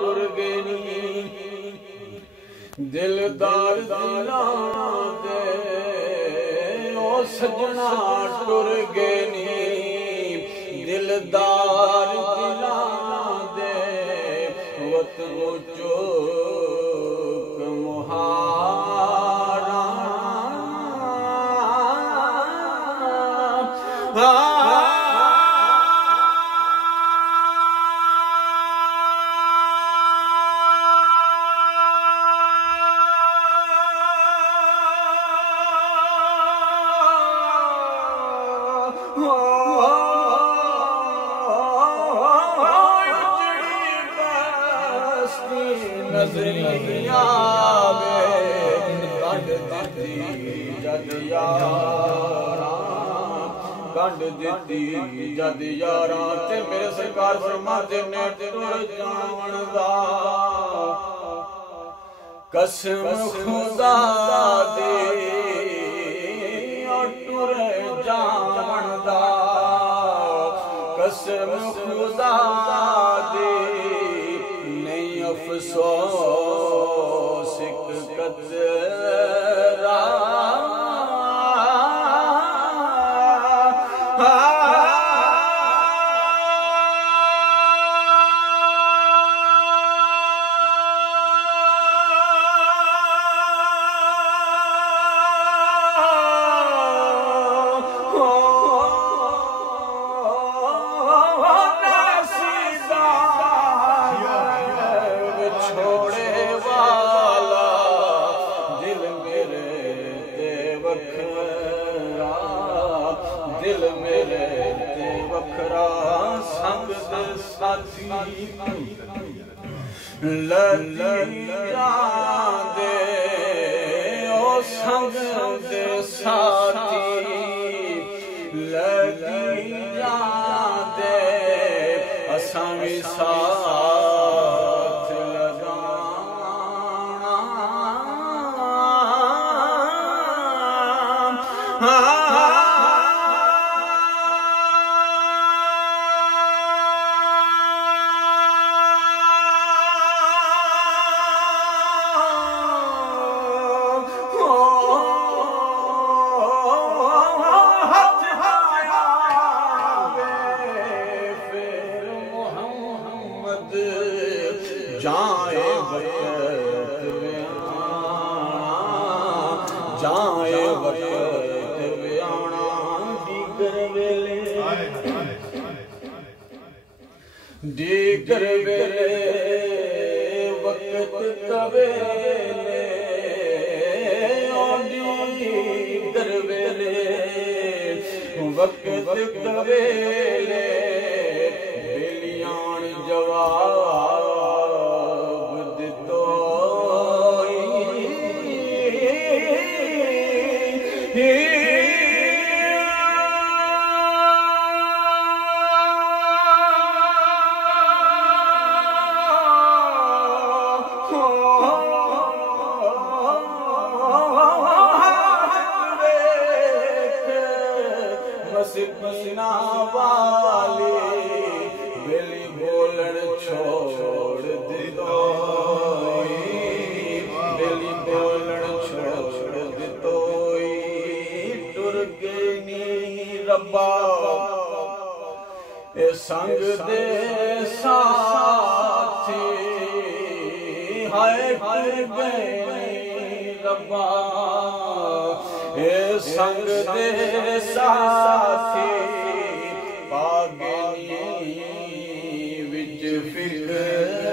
टुर गए नी दिलदार दिलां दे ओ सजना टुर गए नी दिलदार दिलां दे वतनो चोक मुहारा नजरिया कंड दिती जद यारा ते मेरे सरकार फरमाते ने टुर जावन दा कसम खुदा दी टुर जावन दा कसम खुदा दी नहीं अफसोस कतरा दिल मेरे ते वखरा संग दे साथी ललिया दे ओ संग दे साथी ललिया दे असां भी साथ लगाना जाए जाए वक्त व्याणा दीगर वेले वक्त कवेले दीगर वेले वक्त कवेले बेलियान जवाब मसीना वाली बेली बोलन छोड़ दितो बेली बोलन छोड़ दितो टुर गए नी रब्बा ए संग दे साथी हाय टुर गए रब्बा ए संग दे साथी पागनी विच फिकरा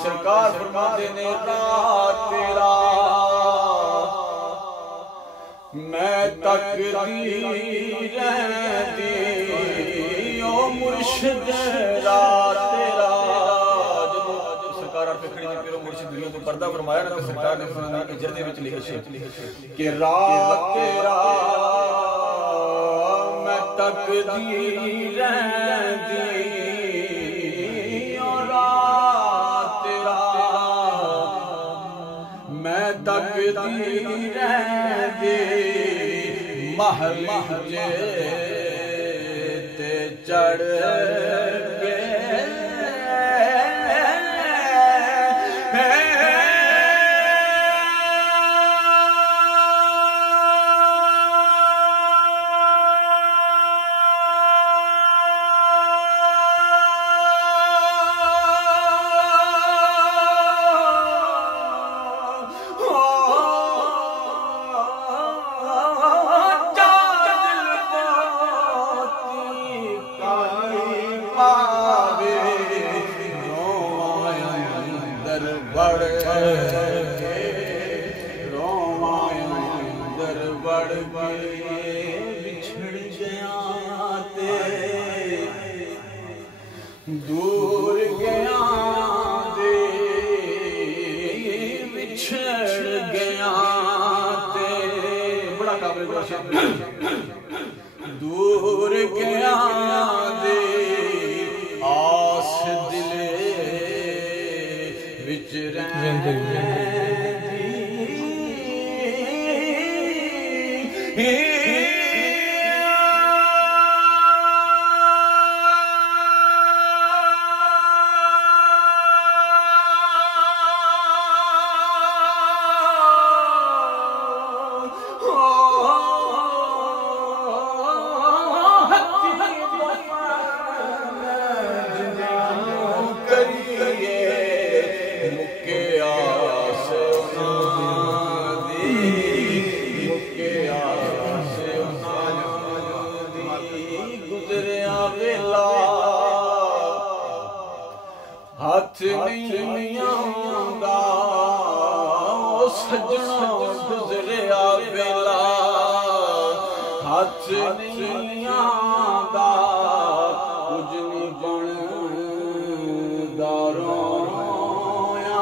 सरकार फरमाते ने रात तेरा मैं तकदीर दी ओ मुर्शिद रात तेरा। जब सरकार अर्थ खड़ी थी फिर मुर्शिद दुनिया तो पर्दा फरमाया ना, तो सरकार ने फरमाया कि जर्दे विच लिखिया कि रात तेरा मैं तकदीर दी ओ रात तेरा मैं तकदीर दे महल ते चढ़ के बिछड़ गया ते दूर गया दे बिछड़ गया ते बड़ा काबिल बड़ा दूर गया दे आस दिले विच हाथ नहीं आंदा ओ सजना गुजरिया वेला हाथ नहीं आंदा कुछ नहीं बनदा रोया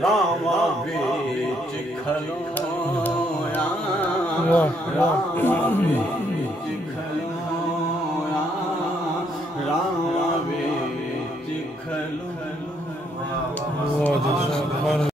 रामा बीच खलोया रामा बीच खलोया रामा बीच खलोया।